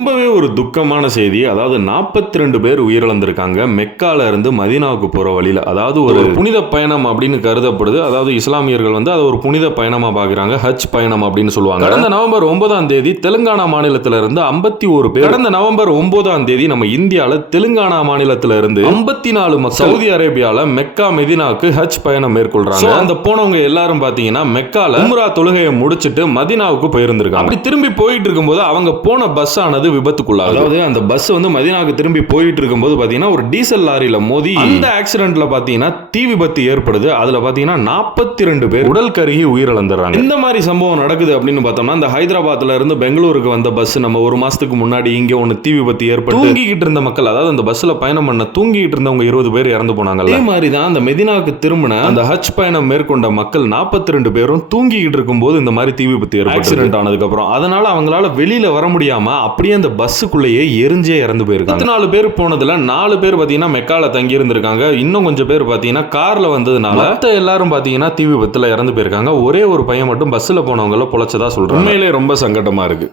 ரொம்பவே ஒரு துக்கமான செய்தி. அதாவது 42 பேர் உயிரிழந்திருக்காங்க. மெக்கால இருந்து மதீனாவுக்கு போற வழியில. அதாவது ஒரு புனித பயணம் அப்படின்னு கருதப்படுது. அதாவது இஸ்லாமியர்கள் வந்து அதை ஒரு புனித பயணமா பார்க்குறாங்க. ஹஜ் பயணம் அப்படின்னு சொல்லுவாங்க. கடந்த நவம்பர் 9ஆம் தேதி தெலுங்கானா மாநிலத்தில இருந்து 51 பேர். கடந்த நவம்பர் 9ஆம் தேதி நம்ம இந்தியால தெலுங்கானா மாநிலத்தில இருந்து 54 மக்கள் சவுதி அரேபியால மெக்கா மெதினாவுக்கு ஹஜ் பயணம் மேற்கொள்றாங்க. அந்த போனவங்க எல்லாரும் பாத்தீங்கன்னா மெக்கால உம்ரா தொழுகையை முடிச்சிட்டு மதீனாவுக்கு போயிருந்திருக்காங்க. அப்படி திரும்பி போயிட்டு இருக்கும்போது அவங்க போன பஸ் ஆனது விபத்துக்குள்ளாகுது. அதாவது அந்த பஸ் வந்து மதீனாவுக்கு திரும்பி போயிட்டு இருக்கும்போது பாத்தீங்கன்னா ஒரு டீசல் லாரியில மோதி அந்த ஆக்சிடென்ட்ல பாத்தீங்கன்னா தீ விபத்து ஏற்படுது. அதுல பாத்தீங்கன்னா 42 பேர் உடல் கருகி உயிரிழந்துறாங்க. இந்த மாதிரி சம்பவம் நடக்குது அப்படின்னு பார்த்தோம்னா இந்த ஹைதராபாத்ல இருந்து பெங்களூருக்கு வந்த பஸ் நம்ம ஒரு மாசத்துக்கு முன்னாடி இங்க ஒன்னு தீ விபத்து ஏற்பட்டு தூங்கிக்கிட்டு இருந்த மக்கள், அதாவது அந்த பஸ்ல பயணம் பண்ண தூங்கிட்டு இருந்தவங்க 20 பேர் இறந்து போனாங்க. அதே மாதிரி தான் அந்த மெதினாவுக்கு திரும்பின அந்த ஹஜ் பயணம் மேற்கொண்ட மக்கள் 42 பேரும் தூங்கிக்கிட்டு இருக்கும்போது இந்த மாதிரி தீ விபத்து ஏற்பட்டு ஆக்சிடென்ட் ஆனதுக்கு அப்புறம் அதனால அவங்களால வெளியில வர முடியாம அப்படியே அந்த பஸ்ஸுக்குள்ளேயே எரிஞ்சே இறந்து போயிருக்காங்க. 4 பேர் போனதுல 4 பேர் பாத்தீங்கன்னா மெக்கால தங்கி இருந்திருக்காங்க. இன்னும் கொஞ்சம் பேர் பாத்தீங்கன்னா கார்ல வந்ததுனால மத்த எல்லாரும் பாத்தீங்கன்னா தீ விபத்துல இறந்து போயிருக்காங்க. ஒரே ஒரு பையன் மட்டும் பஸ்ல போனவங்கள பொழைச்சதா சொல்றாங்க. உண்மையிலே ரொம்ப சங்கடமா இருக்கு.